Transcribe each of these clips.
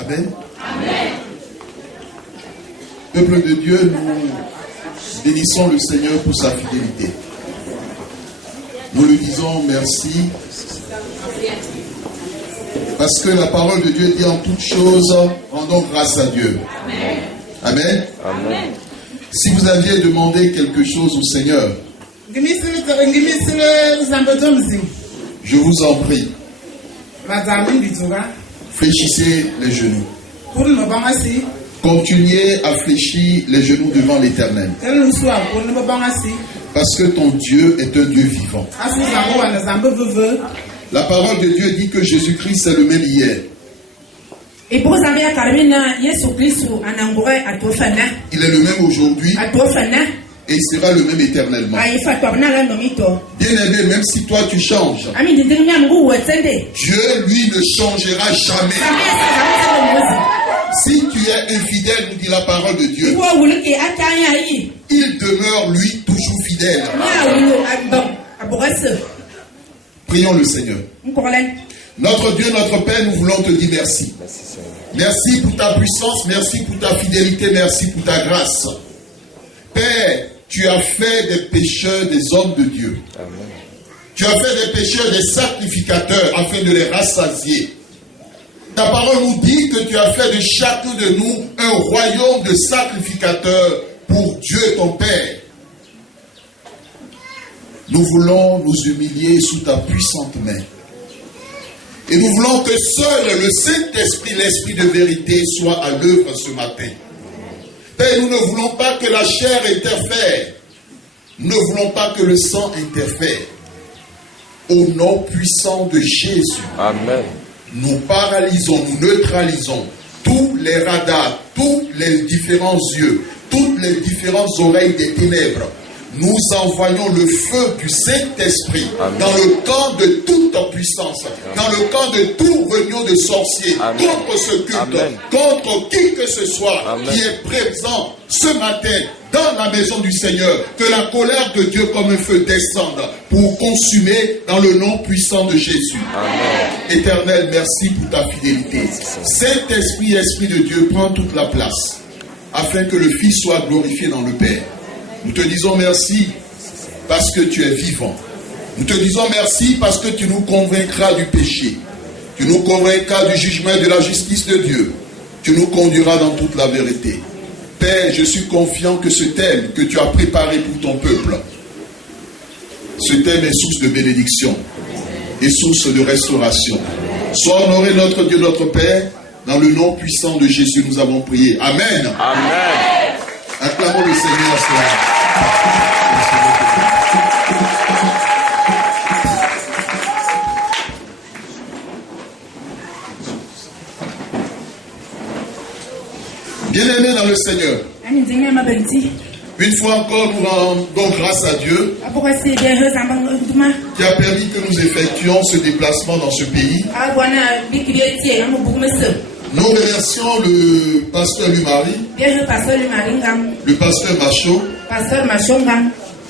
Amen. Amen. Peuple de Dieu, nous bénissons le Seigneur pour sa fidélité. Nous lui disons merci. Parce que la parole de Dieu dit en toutes choses, rendons grâce à Dieu. Amen. Amen. Amen. Si vous aviez demandé quelque chose au Seigneur, je vous en prie, fléchissez les genoux. Continuez à fléchir les genoux devant l'Éternel. Parce que ton Dieu est un Dieu vivant. La parole de Dieu dit que Jésus-Christ est le même hier. Il est le même aujourd'hui. Et il sera le même éternellement. Bien-aimé, même si toi tu changes, Dieu, lui, ne changera jamais. Si tu es infidèle, nous dit la parole de Dieu, il demeure, lui, toujours fidèle. Prions le Seigneur. Notre Dieu, notre Père, nous voulons te dire merci. Merci pour ta puissance, merci pour ta fidélité, merci pour ta grâce. Père, tu as fait des pécheurs des hommes de Dieu. Amen. Tu as fait des pécheurs des sacrificateurs afin de les rassasier. Ta parole nous dit que tu as fait de chacun de nous un royaume de sacrificateurs pour Dieu ton Père. Nous voulons nous humilier sous ta puissante main. Et nous voulons que seul le Saint-Esprit, l'Esprit de vérité, soit à l'œuvre ce matin. Père, nous ne voulons pas que la chair interfère. Nous ne voulons pas que le sang interfère. Au nom puissant de Jésus. Amen. Nous paralysons, nous neutralisons tous les radars, tous les différents yeux, toutes les différentes oreilles des ténèbres. Nous envoyons le feu du Saint-Esprit dans le camp de toute puissance, dans le camp de tout réunion de sorciers, contre ce culte, contre qui que ce soit qui est présent ce matin dans la maison du Seigneur. Que la colère de Dieu comme un feu descende pour consumer dans le nom puissant de Jésus. Amen. Éternel, merci pour ta fidélité. Saint-Esprit, Esprit de Dieu, prends toute la place afin que le Fils soit glorifié dans le Père. Nous te disons merci parce que tu es vivant. Nous te disons merci parce que tu nous convaincras du péché. Tu nous convaincras du jugement et de la justice de Dieu. Tu nous conduiras dans toute la vérité. Père, je suis confiant que ce thème que tu as préparé pour ton peuple, ce thème est source de bénédiction et source de restauration. Sois honoré notre Dieu, notre Père, dans le nom puissant de Jésus, nous avons prié. Amen. Amen. Acclamons le Seigneur ce soir. Bien-aimés dans le Seigneur, une fois encore, nous rendons grâce à Dieu qui a permis que nous effectuions ce déplacement dans ce pays. Nous remercions le pasteur Lumari, le pasteur Macho,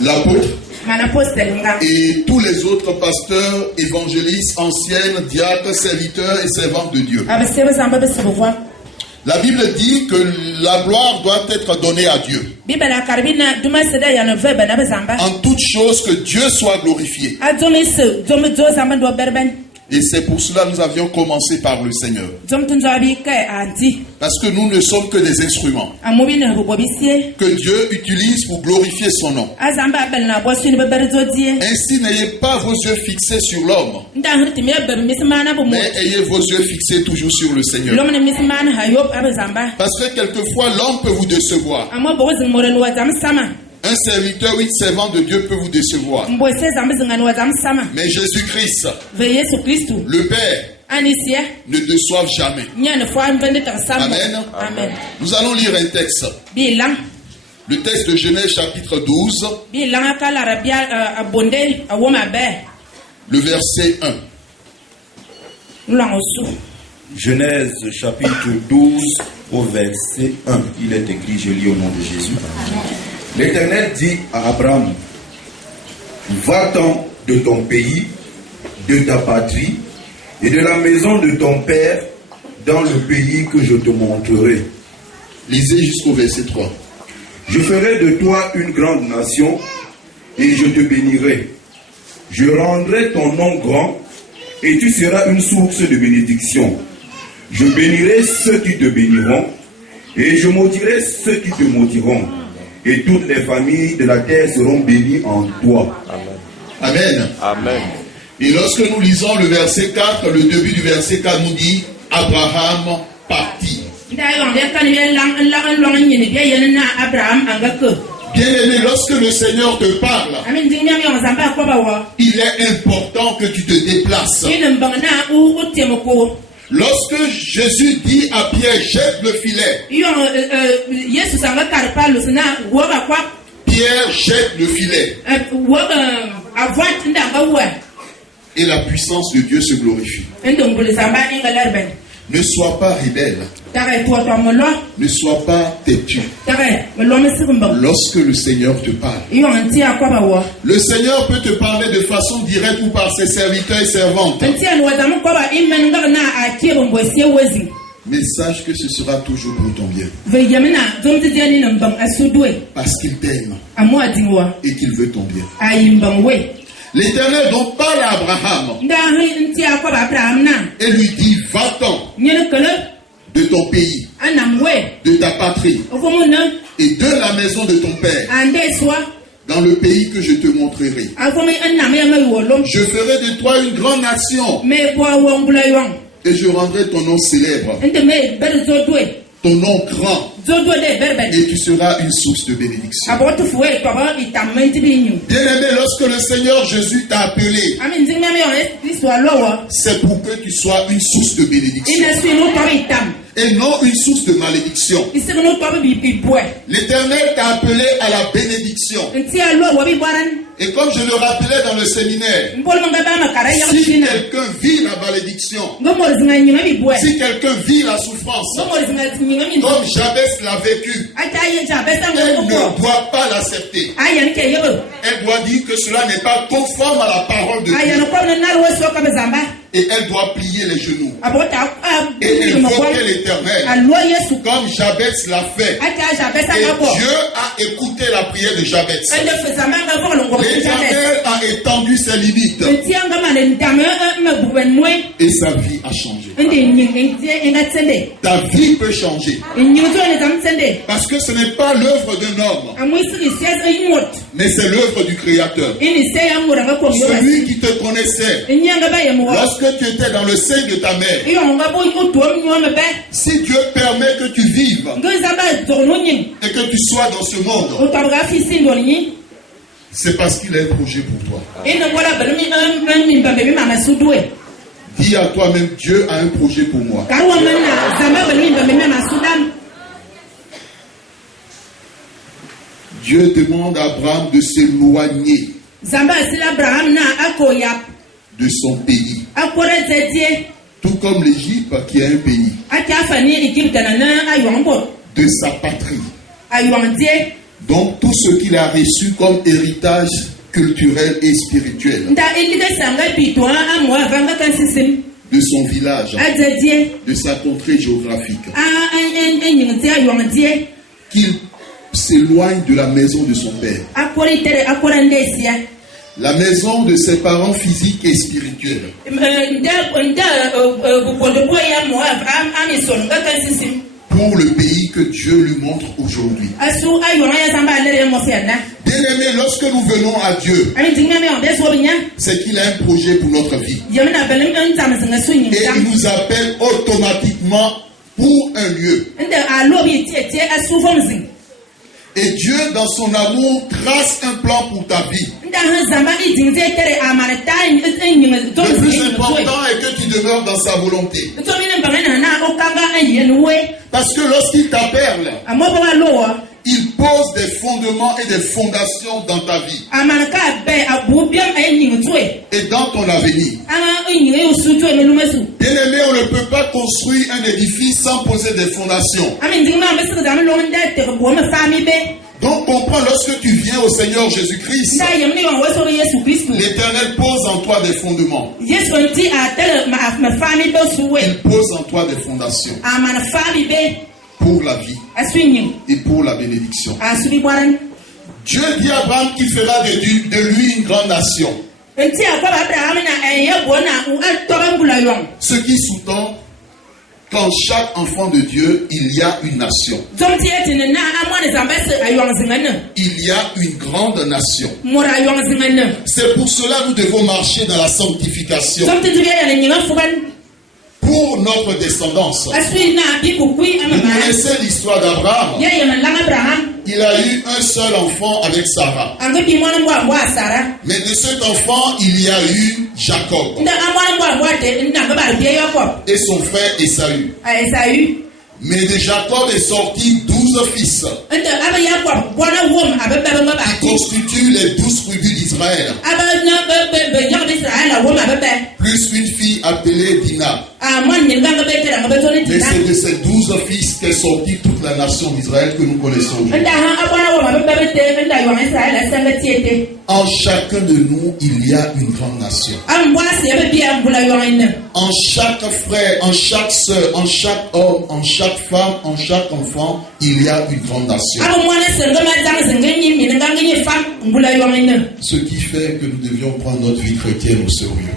l'apôtre et tous les autres pasteurs, évangélistes, anciennes, diacres, serviteurs et servantes de Dieu. La Bible dit que la gloire doit être donnée à Dieu. En toute chose, que Dieu soit glorifié. Et c'est pour cela que nous avions commencé par le Seigneur. Parce que nous ne sommes que des instruments que Dieu utilise pour glorifier son nom. Ainsi, n'ayez pas vos yeux fixés sur l'homme, mais ayez vos yeux fixés toujours sur le Seigneur. Parce que quelquefois, l'homme peut vous décevoir. Un serviteur ou une servante de Dieu peut vous décevoir. Mais Jésus-Christ, le Père, ne déçoivent jamais. Amen. Amen. Nous allons lire un texte. Le texte de Genèse chapitre 12. Le verset 1. Genèse chapitre 12 au verset 1. Il est écrit, je lis au nom de Jésus. L'Éternel dit à Abraham, va-t'en de ton pays, de ta patrie et de la maison de ton père dans le pays que je te montrerai. Lisez jusqu'au verset 3. Je ferai de toi une grande nation et je te bénirai. Je rendrai ton nom grand et tu seras une source de bénédiction. Je bénirai ceux qui te béniront et je maudirai ceux qui te maudiront. Et toutes les familles de la terre seront bénies en toi. Amen. Amen. Et lorsque nous lisons le verset 4, le début du verset 4 nous dit Abraham partit. Bien-aimé, lorsque le Seigneur te parle, il est important que tu te déplaces. Lorsque Jésus dit à Pierre, jette le filet, Pierre jette le filet. Et la puissance de Dieu se glorifie. Ne sois pas rebelle. Ne sois pas têtu. Lorsque le Seigneur te parle, le Seigneur peut te parler de façon directe ou par ses serviteurs et servantes. Mais sache que ce sera toujours pour ton bien. Parce qu'il t'aime et qu'il veut ton bien. L'Éternel donc parle à Abraham et lui dit, va-t'en de ton pays, de ta patrie et de la maison de ton père dans le pays que je te montrerai. Je ferai de toi une grande nation et je rendrai ton nom célèbre, ton nom grand, et tu seras une source de bénédiction. Bien-aimé, lorsque le Seigneur Jésus t'a appelé, c'est pour que tu sois une source de bénédiction et non une source de malédiction. L'Éternel t'a appelé à la bénédiction. Et comme je le rappelais dans le séminaire, si quelqu'un vit la malédiction, si quelqu'un vit la souffrance, comme Jabès l'a vécu, elle ne doit pas l'accepter. Elle doit dire que cela n'est pas conforme à la parole de Dieu. Et elle doit plier les genoux et invoquer l'Éternel comme Jabès l'a fait. Et Dieu a écouté la prière de Jabès. L'Éternel a étendu ses limites et sa vie a changé. Ta vie peut changer parce que ce n'est pas l'œuvre d'un homme, mais c'est l'œuvre du Créateur. Celui qui te connaissait lorsque tu étais dans le sein de ta mère. Si Dieu permet que tu vives et que tu sois dans ce monde, c'est parce qu'il a un projet pour toi. Dis à toi-même, Dieu a un projet pour moi. Dieu demande à Abraham de s'éloigner de son pays. Tout comme l'Égypte qui est un pays. De sa patrie. Donc tout ce qu'il a reçu comme héritage culturel et spirituel. De son village. De sa contrée géographique. Qu'il s'éloigne de la maison de son père. La maison de ses parents physiques et spirituels. Pour le pays que Dieu lui montre aujourd'hui. Bien-aimé, lorsque nous venons à Dieu, c'est qu'il a un projet pour notre vie. Et il nous appelle automatiquement pour un lieu. Et Dieu, dans son amour, trace un plan pour ta vie. Le plus important est que tu demeures dans sa volonté. Parce que lorsqu'il t'appelle, il pose des fondements et des fondations dans ta vie. Et dans ton avenir. Bien-aimé, on ne peut pas construire un édifice sans poser des fondations. Donc comprends, lorsque tu viens au Seigneur Jésus-Christ, l'Éternel pose en toi des fondements. Il pose en toi des fondations pour la vie et pour la bénédiction. Dieu dit à Abraham qu'il fera de lui une grande nation. Ce qui sous-tend qu'en chaque enfant de Dieu, il y a une nation. Il y a une grande nation. C'est pour cela que nous devons marcher dans la sanctification. Pour notre descendance. Vous connaissez l'histoire d'Abraham. Il a eu un seul enfant avec Sarah. Mais de cet enfant, il y a eu Jacob. Et son frère Esaü. Mais de Jacob est sorti 12 fils. Qui constituent les 12 tribus d'Israël. Plus une fille appelée Dina. Mais c'est de ces 12 fils qu'est sortie toute la nation d'Israël que nous connaissons aujourd'hui. En chacun de nous, il y a une grande nation. En chaque frère, en chaque soeur, en chaque homme, en chaque femme, en chaque enfant, il y a une grande nation. Ce qui fait que nous devions prendre notre vie chrétienne au sérieux.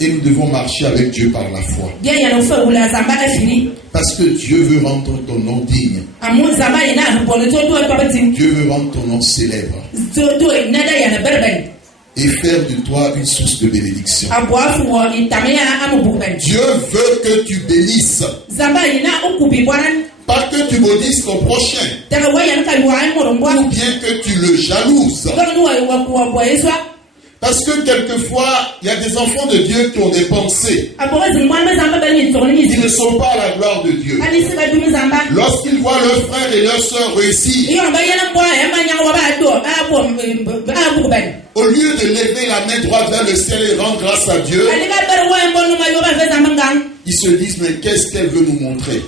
Et nous devons marcher avec Dieu par la foi. Parce que Dieu veut rendre ton nom digne. Dieu veut rendre ton nom célèbre. Et faire de toi une source de bénédiction. Dieu veut que tu bénisses. Pas que tu maudisses ton prochain. Ou bien que tu le jalouses. Parce que quelquefois, il y a des enfants de Dieu qui ont des pensées. Ils ne sont pas à la gloire de Dieu. Lorsqu'ils voient leurs frères et leurs sœurs réussir, au lieu de lever la main droite vers le ciel et rendre grâce à Dieu, ils se disent, mais qu'est-ce qu'elle veut nous montrer?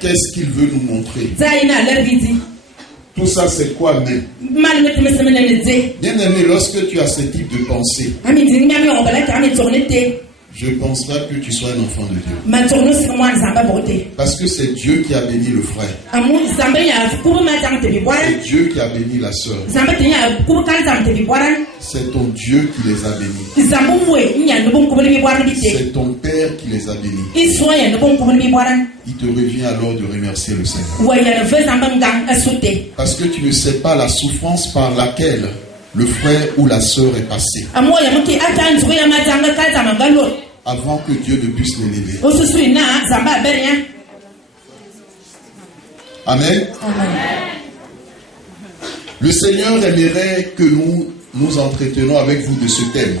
Qu'est-ce qu'il veut nous montrer? Tout ça, c'est quoi même? Bien-aimé, lorsque tu as ce type de pensée, je ne pense pas que tu sois un enfant de Dieu. Parce que c'est Dieu qui a béni le frère. C'est Dieu qui a béni la sœur. C'est ton Dieu qui les a bénis. C'est ton Père qui les a bénis. Il te revient alors de remercier le Seigneur. Parce que tu ne sais pas la souffrance par laquelle le frère ou la sœur est passé. Avant que Dieu ne puisse l'élever. Amen. Le Seigneur aimerait que nous nous entretenons avec vous de ce thème.